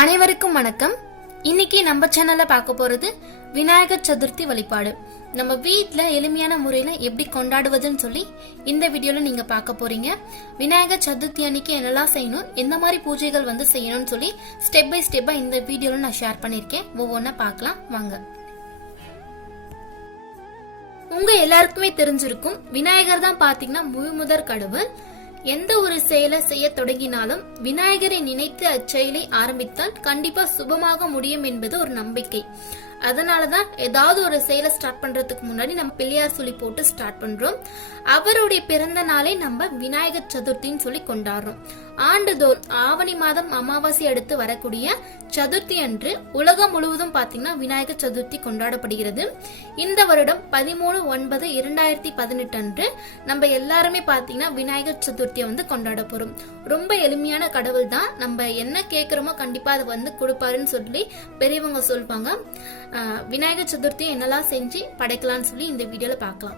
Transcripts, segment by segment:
அனைவருக்கும் வணக்கம். இன்னைக்கு நம்ம சேனல்ல பார்க்க போறது விநாயகர் சதுர்த்தி வழிபாடு. நம்ம வீட்ல எளிமையான முறையில எப்படி கொண்டாடுவதுன்னு சொல்லி இந்த வீடியோல நீங்க பார்க்க போறீங்க. விநாயகர் சதுர்த்தி அன்னைக்கு என்னெல்லாம் செய்யணும், எந்த மாதிரி பூஜைகள் செய்யணும்னு சொல்லி ஸ்டெப் பை ஸ்டெப்பா இந்த வீடியோல நான் ஷேர் பண்ணிருக்கேன். ஒவ்வொன்னா பார்க்கலாம் வாங்க. உங்க எல்லாருக்குமே தெரிஞ்சிருக்கும், விநாயகர் தான் பாத்தீங்கன்னா முழுமுதற் கடவுள். எந்த ஒரு செயலை செய்ய தொடங்கினாலும் விநாயகரை நினைத்து அச்செயலை ஆரம்பித்தால் கண்டிப்பா சுபமாக முடியும் என்பது ஒரு நம்பிக்கை. அதனாலதான் ஏதாவது ஒரு செயலை ஸ்டார்ட் பண்றதுக்கு முன்னாடி நம்ம பிள்ளையார் சொல்லி போட்டு ஸ்டார்ட் பண்றோம். அவருடைய பிறந்த நாளை நம்ம விநாயகர் சதுர்த்தின்னு சொல்லி கொண்டாடுறோம். ஆண்டுதோறும் ஆவணி மாதம் அமாவாசை அடுத்து வரக்கூடிய சதுர்த்தி அன்று உலகம் முழுவதும் பாத்தீங்கன்னா விநாயகர் சதுர்த்தி கொண்டாடப்படுகிறது. இந்த வருடம் 13/9/2018 அன்று நம்ம எல்லாருமே பாத்தீங்கன்னா விநாயகர் சதுர்த்தியை கொண்டாட போறோம். ரொம்ப எளிமையான கடவுள் தான், நம்ம என்ன கேட்கிறோமோ கண்டிப்பா அது கொடுப்பாருன்னு சொல்லி பெரியவங்க சொல்லுவாங்க. விநாயகர் சதுர்த்தி என்னெல்லாம் செஞ்சு படைக்கலாம்னு சொல்லி இந்த வீடியோல பார்க்கலாம்.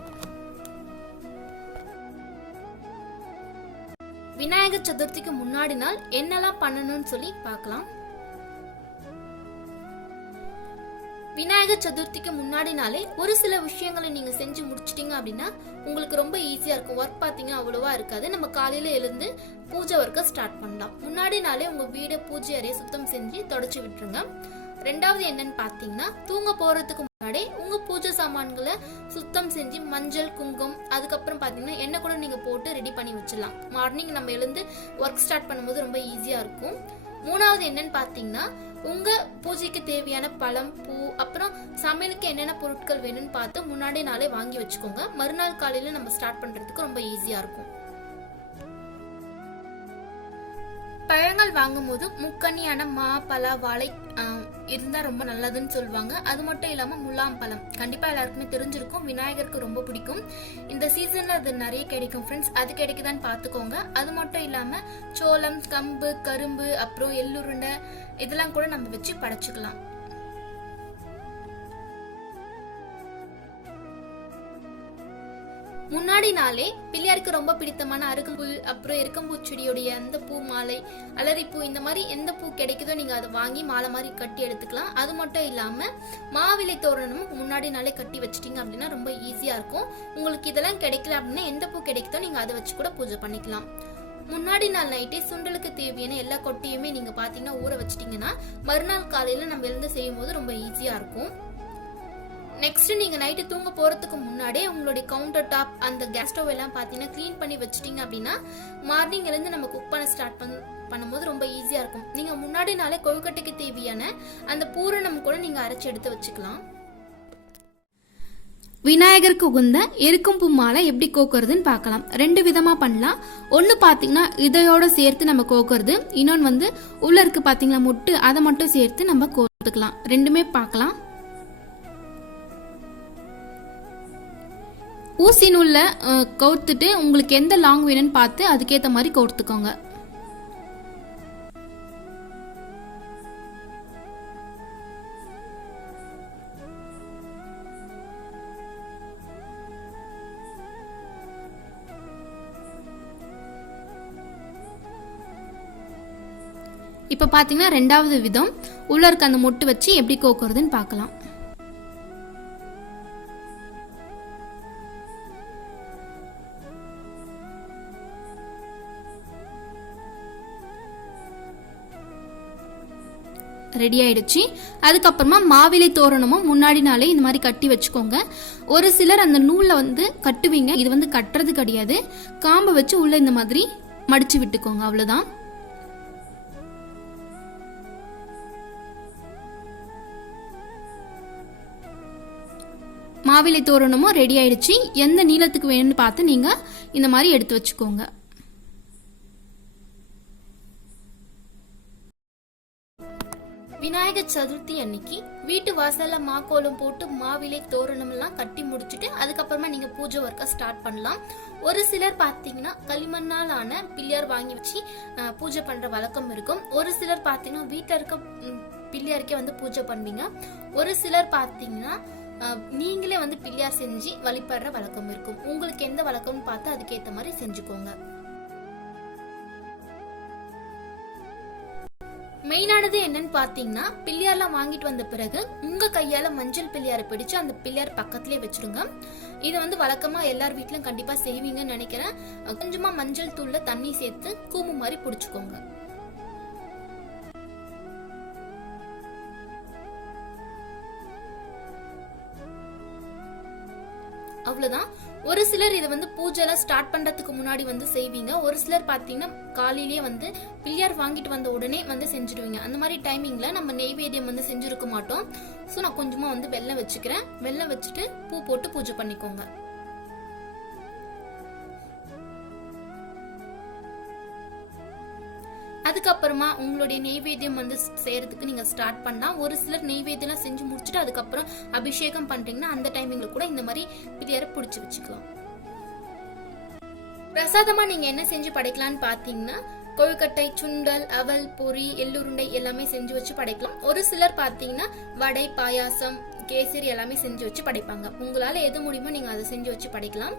விநாயகர் சதுர்த்திக்கு முன்னாடி நாள் என்னெல்லாம் பண்ணணும்னு சொல்லி பார்க்கலாம். விநாயகர் சதுர்த்திக்கு முன்னாடி நாளே ஒரு சில விஷயங்களை நீங்க செஞ்சு முடிச்சிட்டீங்க அப்படின்னா உங்களுக்கு ரொம்ப ஈஸியா இருக்கும். ஒர்க் பாத்தீங்கன்னா அவ்வளவா இருக்காது. நம்ம காலையில எழுந்து பூஜை ஒர்க்க ஸ்டார்ட் பண்ணலாம். முன்னாடி நாளே உங்க வீடு பூஜை அறையை சுத்தம் செஞ்சு தொடச்சு விட்டுருங்க. ரெண்டாவது என்னன்னு பாத்தீங்கன்னா, தூங்க போறதுக்கு முன்னாடி உங்க பூஜை சாமான்களை சுத்தம் செஞ்சு மஞ்சள் குங்குமம் அதுக்கப்புறம் பாத்தீங்கன்னா எண்ணெய் கூட நீங்க போட்டு ரெடி பண்ணி வச்சிடலாம். மார்னிங் நம்ம எழுந்து ஒர்க் ஸ்டார்ட் பண்ணும்போது ரொம்ப ஈஸியா இருக்கும். மூணாவது என்னன்னு பாத்தீங்கன்னா, உங்க பூஜைக்கு தேவையான பழம் பூ அப்புறம் சமையலுக்கு என்னென்ன பொருட்கள் வேணும்னு பார்த்து முன்னாடி நாளே வாங்கி வச்சுக்கோங்க. மறுநாள் காலையில நம்ம ஸ்டார்ட் பண்றதுக்கு ரொம்ப ஈஸியா இருக்கும். பழங்கள் வாங்கும் போது முக்கனியான மா பலா வாழை இருந்தா ரொம்ப நல்லதுன்னு சொல்லுவாங்க. அது மட்டும் இல்லாம முலாம்பழம் கண்டிப்பா எல்லாருக்குமே தெரிஞ்சிருக்கும், விநாயகருக்கு ரொம்ப பிடிக்கும். இந்த சீசன்ல அது நிறைய கிடைக்கும் ஃப்ரெண்ட்ஸ், அது கிடைக்குதான்னு பாத்துக்கோங்க. அது மட்டும் இல்லாம சோளம், கம்பு, கரும்பு அப்புறம் எள்ளுருண்டை இதெல்லாம் கூட நம்ம வச்சு படைச்சுக்கலாம். முன்னாடி நாளே பிள்ளையாருக்கு ரொம்ப பிடித்தமான அருகம்பூ அப்புறம் எருக்கம்பூ செடியுடைய அந்த பூ மாலை, அலரிப்பூ, இந்த மாதிரி எந்த பூ கிடைக்குதோ நீங்க அதை வாங்கி மாலை மாதிரி கட்டி எடுத்துக்கலாம். அது மட்டும் இல்லாம மாவிலை தோரணமும் முன்னாடி நாளே கட்டி வச்சிட்டீங்க அப்படின்னா ரொம்ப ஈஸியா இருக்கும். உங்களுக்கு இதெல்லாம் கிடைக்கல அப்படின்னா எந்த பூ கிடைக்குதோ நீங்க அதை வச்சு கூட பூஜை பண்ணிக்கலாம். முன்னாடி நாள் நைட்டே சுண்டலுக்கு தேவையான எல்லா கொட்டையுமே நீங்க பாத்தீங்கன்னா ஊற வச்சிட்டீங்கன்னா மறுநாள் காலையில நம்ம எழுந்து செய்யும் போது ரொம்ப ஈஸியா இருக்கும். நெக்ஸ்ட் நீங்க நைட்டு தூங்க போறதுக்கு முன்னாடியே உங்களுடைய கவுண்டர் டாப் அந்த கேஸ் ஸ்டவ் எல்லாம் பாத்தீங்கன்னா கிளீன் பண்ணி வச்சிட்டீங்க அப்படின்னா மார்னிங் இருந்து நம்ம குக் பண்ண ஸ்டார்ட் பண்ணும்போது ரொம்ப ஈஸியா இருக்கும். நீங்க முன்னாடி நாளே கொழுக்கட்டைக்கு தேவையான அந்த பூரணம் கூட நீங்க அரைச்சு எடுத்து வச்சுக்கலாம். விநாயகருக்கு உகந்த எருக்கம்பூ மாலை எப்படி கோக்குறதுன்னு பார்க்கலாம். ரெண்டு விதமா பண்ணலாம். ஒன்னு பாத்தீங்கன்னா இதையோட சேர்த்து நம்ம கோக்குறது, இன்னொன்னு உள்ள இருக்கு பாத்தீங்களா முட்டு, அதை மட்டும் சேர்த்து நம்ம கோத்துக்கலாம். ரெண்டுமே பார்க்கலாம். ஊசி நூல்ல கோர்த்துட்டு உங்களுக்கு எந்த லாங் வேணும்னு பார்த்து அதுக்கேற்ற மாதிரி கோர்த்துக்கோங்க. இப்ப பாத்தீங்கன்னா ரெண்டாவது விதம், உள்ள இருக்க அந்த மொட்டு வச்சு எப்படி கோக்குறதுன்னு பார்க்கலாம். ரெடி ஆயிடுச்சு. அதுக்கப்புறமா மாவிலை தோரணமும் முன்னாடி நாளே இந்த மாதிரி கட்டி வச்சுக்கோங்க. ஒரு சிலர் அந்த நூல்ல கட்டுவீங்க, இது கட்டுறது கிடையாது. காம்பை வச்சு உள்ள இந்த மாதிரி மடிச்சு விட்டுக்கோங்க, அவ்வளவுதான். மாவிலை தோரணமும் ரெடி ஆயிடுச்சு. எந்த நீளத்துக்கு வேணும்னு பார்த்து நீங்க இந்த மாதிரி எடுத்து வச்சுக்கோங்க. விநாயகர் சதுர்த்தி அன்னைக்கு வீட்டு வாசல்ல மாக்கோலம் போட்டு மாவிலை தோரணம் எல்லாம் கட்டி முடிச்சுட்டு அதுக்கப்புறமா நீங்க பூஜை ஒர்க்க ஸ்டார்ட் பண்ணலாம். ஒரு சிலர் பாத்தீங்கன்னா களிமண்ணால் ஆன பிள்ளையார் வாங்கி வச்சு பூஜை பண்ற வழக்கம் இருக்கும். ஒரு சிலர் பாத்தீங்கன்னா வீட்டுல இருக்க பிள்ளையாருக்கே பூஜை பண்ணுவீங்க. ஒரு சிலர் பாத்தீங்கன்னா நீங்களே பிள்ளையார் செஞ்சு வழிபடுற வழக்கம் இருக்கும். உங்களுக்கு எந்த வழக்கம்னு பார்த்து அதுக்கேற்ற மாதிரி செஞ்சுக்கோங்க. மெயினானது என்னன்னு பாத்தீங்கன்னா, பிள்ளையார்லாம் வாங்கிட்டு வந்த பிறகு உங்க கையால மஞ்சள் பிள்ளையாரை பிடிச்சு அந்த பிள்ளையார் பக்கத்திலே வச்சிருங்க. இதை வந்து வழக்கமா எல்லார் வீட்லயும் கண்டிப்பா செய்வீங்கன்னு நினைக்கிறேன். கொஞ்சமா மஞ்சள் தூள்ல தண்ணி சேர்த்து கூம்பு மாதிரி பிடிச்சுக்கோங்க. அவ்வளவுதான். ஒரு சிலர் இதை வந்து பூஜைலாம் ஸ்டார்ட் பண்றதுக்கு முன்னாடி வந்து செய்வீங்க. ஒரு சிலர் பாத்தீங்கன்னா காலையிலேயே வந்து பிள்ளையார் வாங்கிட்டு வந்த உடனே வந்து செஞ்சிடுவீங்க. அந்த மாதிரி டைமிங்ல நம்ம நெய்வேத்தியம் வந்து செஞ்சிருக்க மாட்டோம். ஸோ நான் கொஞ்சமா வந்து வெல்லம் வச்சுக்கிறேன். வெல்லம் வச்சுட்டு பூ போட்டு பூஜை பண்ணிக்கோங்க. அதுக்கப்புறமா உங்களுடைய நெய்வேத்தியம் வந்து செய்யறதுக்கு நீங்க ஸ்டார்ட் பண்ணலாம். ஒரு சிலர் நெய்வேத்தியம் செஞ்சு முடிச்சுட்டு அதுக்கப்புறம் அபிஷேகம் பண்றீங்கன்னா அந்த டைமிங்ல கூட இந்த மாதிரி பிள்ளையார பிடிச்சு வச்சுக்கலாம். பிரசாதமா நீங்க என்ன செஞ்சு படைக்கலாம்னு பாத்தீங்கன்னா, கொழுக்கட்டை, சுண்டல், அவல், பொரி, எள்ளுருண்டை எல்லாமே செஞ்சு வச்சு படைக்கலாம். ஒரு சிலர் பாத்தீங்கன்னா வடை, பாயாசம், கேசரி எல்லாமே செஞ்சு வச்சு படைப்பாங்க. உங்களால எது முடியுமோ நீங்க அதை செஞ்சு வச்சு படைக்கலாம்.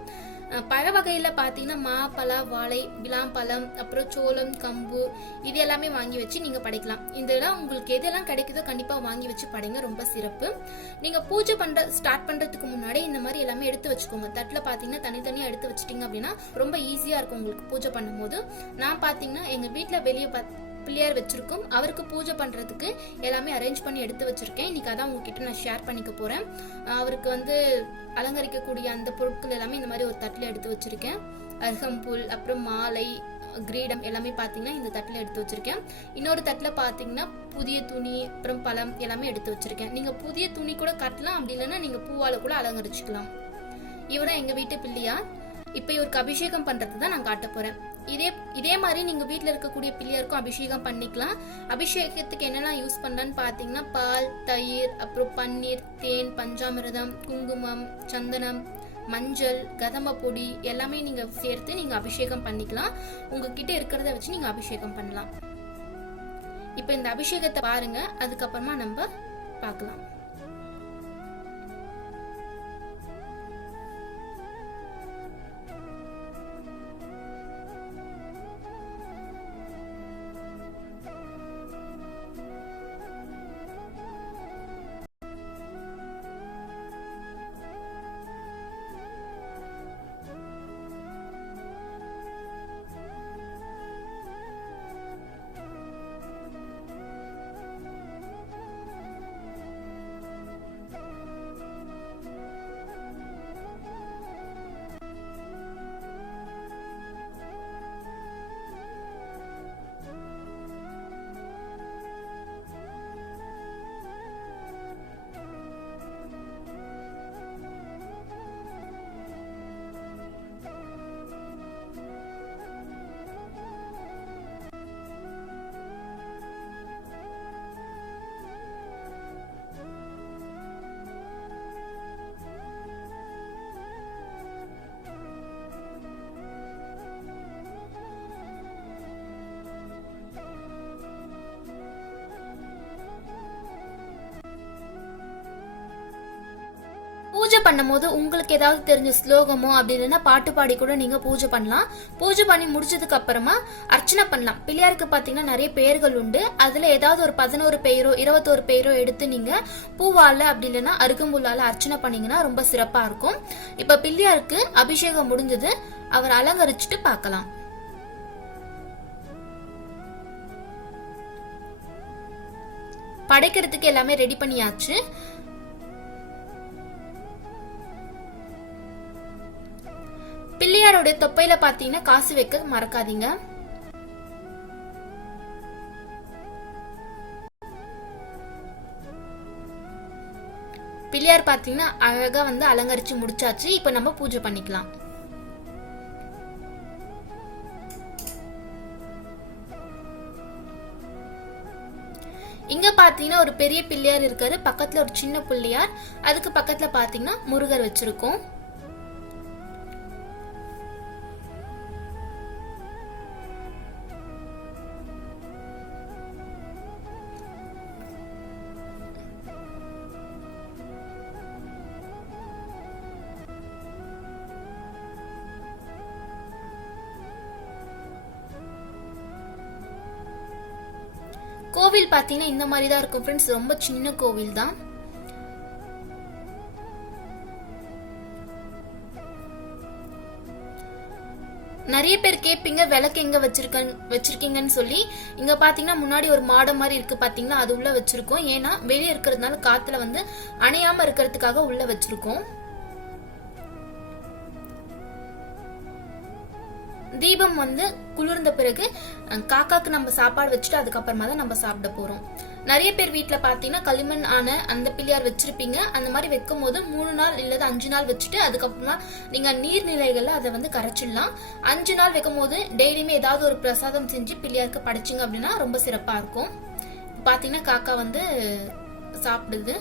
பழ வகையில பாத்தீங்கன்னா மா, பலா, வாழை, விளாம்பழம், அப்புறம் சோளம், கம்பு இது எல்லாமே வாங்கி வச்சு நீங்க படைக்கலாம். இதெல்லாம் உங்களுக்கு எதெல்லாம் கிடைக்குதோ கண்டிப்பா வாங்கி வச்சு படைங்க, ரொம்ப சிறப்பு. நீங்க பூஜை ஸ்டார்ட் பண்றதுக்கு முன்னாடி இந்த மாதிரி எல்லாமே எடுத்து வச்சுக்கோங்க. தட்டுல பாத்தீங்கன்னா தனித்தனியா எடுத்து வச்சிட்டீங்க அப்படின்னா ரொம்ப ஈஸியா இருக்கும் உங்களுக்கு பூஜை பண்ணும் போது. நான் பாத்தீங்கன்னா எங்க வீட்டுல வெளியே பிள்ளையார் வச்சிருக்கோம். அவருக்கு பூஜை பண்றதுக்கு எல்லாமே அரேஞ்ச் பண்ணி எடுத்து வச்சிருக்கேன். இன்னைக்கு அதான் உங்ககிட்ட நான் ஷேர் பண்ணிக்க போறேன். அவருக்கு வந்து அலங்கரிக்கக்கூடிய அந்த பொருட்கள் எல்லாமே இந்த மாதிரி ஒரு தட்டுல எடுத்து வச்சிருக்கேன். அருகம்புல், அப்புறம் மாலை, கிரீடம் எல்லாமே பாத்தீங்கன்னா இந்த தட்டுல எடுத்து வச்சிருக்கேன். இன்னொரு தட்டுல பாத்தீங்கன்னா புதிய துணி, அப்புறம் பழம் எல்லாமே எடுத்து வச்சிருக்கேன். நீங்க புதிய துணி கூட கட்டலாம், அப்படி இல்லைன்னா நீங்க பூவால கூட அலங்கரிச்சுக்கலாம். இவதான் எங்க வீட்டு பிள்ளையார். இப்ப இவருக்கு அபிஷேகம் பண்றது தான் நான் காட்ட போறேன். இதே மாதிரி நீங்க வீட்டுல இருக்கக்கூடிய பிள்ளையாருக்கும் அபிஷேகம் பண்ணிக்கலாம். அபிஷேகத்துக்கு என்னெல்லாம் யூஸ் பண்ணலான்னு பாத்தீங்கன்னா, பால், தயிர், அப்புறம் பன்னீர், தேன், பஞ்சாமிர்தம், குங்குமம், சந்தனம், மஞ்சள், கதம்ப பொடி எல்லாமே நீங்க சேர்த்து நீங்க அபிஷேகம் பண்ணிக்கலாம். உங்ககிட்ட இருக்கிறத வச்சு நீங்க அபிஷேகம் பண்ணலாம். இப்ப இந்த அபிஷேகத்தை பாருங்க, அதுக்கப்புறமா நம்ம பார்க்கலாம். பூஜை பண்ணும் போது உங்களுக்கு ஏதாவது தெரிஞ்ச ஸ்லோகமோ அப்படி இல்லைன்னா பாட்டு பாடி கூட நீங்க பூஜை பண்ணலாம். பூஜை பண்ணி முடிச்சதுக்கு அப்புறமா அர்ச்சனை பண்ணலாம். பிள்ளையாருக்கு பாத்தீங்கன்னா நிறைய பெயர்கள் உண்டு. அதுல ஏதாவது ஒரு 11 பெயரோ 21 பெயரோ எடுத்து நீங்க பூவால அப்படி இல்லைன்னா அருகம்புல்லால அர்ச்சனை பண்ணீங்கன்னா ரொம்ப சிறப்பா இருக்கும். இப்ப பிள்ளையாருக்கு அபிஷேகம் முடிஞ்சது, அவர் அலங்கரிச்சுட்டு பார்க்கலாம். படைக்கிறதுக்கு எல்லாமே ரெடி பண்ணியாச்சு. பிள்ளையாரோட தொப்பையில பாத்தீங்கன்னா காசு வைக்க மறக்காதீங்க. பிள்ளையார் பாத்தீங்கன்னா அழகா வந்து அலங்கரிச்சு முடிச்சாச்சு. இப்ப நம்ம பூஜை பண்ணிக்கலாம். இங்க பாத்தீங்கன்னா ஒரு பெரிய பிள்ளையார் இருக்காரு, பக்கத்துல ஒரு சின்ன பிள்ளையார், அதுக்கு பக்கத்துல பாத்தீங்கன்னா முருகர் வச்சிருக்கோம். கோவில் பாத்தீங்கன்னா இந்த மாதிரி தான் இருக்கும் ஃப்ரெண்ட்ஸ். ரொம்ப சின்ன கோவில் தான். நிறைய பேர் கேட்பீங்க விளக்கு எங்க வச்சிருக்கீங்கன்னு சொல்லி. இங்க பாத்தீங்கன்னா முன்னாடி ஒரு மாடம் மாதிரி இருக்கு பாத்தீங்கன்னா, அது உள்ள வச்சிருக்கோம். ஏன்னா வெளியே இருக்கிறதுனால காத்துல வந்து அணையாம இருக்கிறதுக்காக உள்ள வச்சிருக்கோம். தீபம் வந்து குளிர்ந்த பிறகு காக்காக்கு நம்ம சாப்பாடு வச்சுட்டு அதுக்கப்புறமா தான் நம்ம சாப்பிட போறோம். நிறைய பேர் வீட்டுல பாத்தீங்கன்னா களிமண் ஆன அந்த பிள்ளையார் வச்சிருப்பீங்க. அந்த மாதிரி வைக்கும் போது 3 நாள் இல்லது 5 நாள் வச்சுட்டு அதுக்கப்புறமா நீங்க நீர்நிலைகள்ல அதை வந்து கரைச்சிடலாம். 5 நாள் வைக்கும் போது டெய்லியுமே ஏதாவது ஒரு பிரசாதம் செஞ்சு பிள்ளையாருக்கு படைச்சிங்க அப்படின்னா ரொம்ப சிறப்பா இருக்கும். பாத்தீங்கன்னா காக்கா வந்து சாப்பிடுது.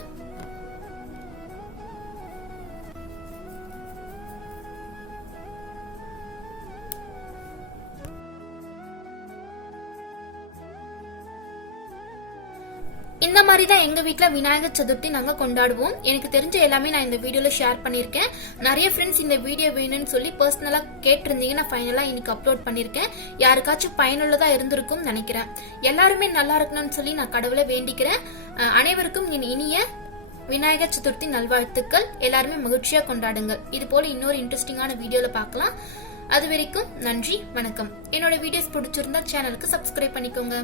இந்த மாதிரி தான் எங்க வீட்ல விநாயகர் சதுர்த்தி நாங்க கொண்டாடுவோம். எனக்கு தெரிஞ்ச எல்லாமே நான் இந்த வீடியோல ஷேர் பண்ணிருக்கேன். நிறைய ஃப்ரெண்ட்ஸ் இந்த வீடியோ வேணும்னு சொல்லி பர்சனலா கேட்டிருந்தீங்க. நான் ஃபைனலா இன்னைக்கு அப்லோட் பண்ணிருக்கேன். யாருக்காச்சும் பயனுள்ளதா இருந்திருக்கும் நினைக்கிறேன். எல்லாருமே நல்லா இருக்கணும்னு சொல்லி நான் கடவுளை வேண்டிக்கிறேன். அனைவருக்கும் இனிய விநாயகர் சதுர்த்தி நல்வாழ்த்துக்கள். எல்லாருமே மகிழ்ச்சியா கொண்டாடுங்க. இது போல இன்னொரு இன்ட்ரெஸ்டிங்கான வீடியோல பார்க்கலாம். அது வரைக்கும் நன்றி, வணக்கம். என்னோட வீடியோஸ் பிடிச்சிருந்தா சேனலுக்கு சப்ஸ்கிரைப் பண்ணிக்கோங்க.